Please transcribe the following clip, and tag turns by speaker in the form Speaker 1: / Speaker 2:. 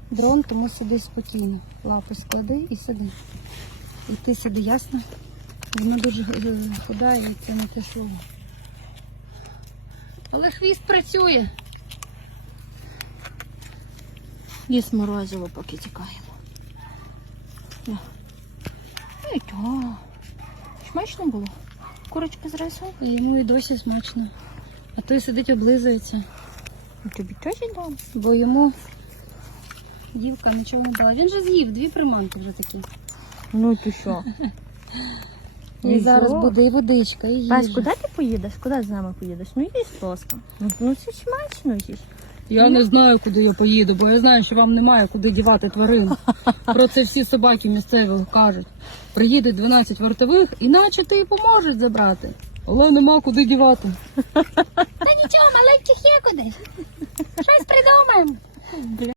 Speaker 1: дрон, тому сиди спокійно. Лапи склади і сиди. І ти сиди, ясно? Вона дуже худа і це не те слово. Але хвіст працює.
Speaker 2: Їсть морозиво, поки тікаємо. Смачно було? Курочка з рисом?
Speaker 1: І йому і досі смачно. А той сидить, облизується.
Speaker 2: Тобі теж дам?
Speaker 1: Бо йому дівка нічого не дала. Він же з'їв 2 приманки вже такі.
Speaker 2: Ну ти що?
Speaker 1: І зараз буде і водичка, і їжа.
Speaker 2: Пась, куди ти поїдеш? Куди з нами поїдеш? Ну їсть ласка. Ну це смачно їсть.
Speaker 1: Я не знаю, куди я поїду, бо я знаю, що вам немає куди дівати тварин. Про це всі собаки місцеві кажуть. Приїдуть 12 вартових, іначе ти і поможеш забрати. Але нема куди дівати. Та нічого, маленьких є куди. Щось придумаємо.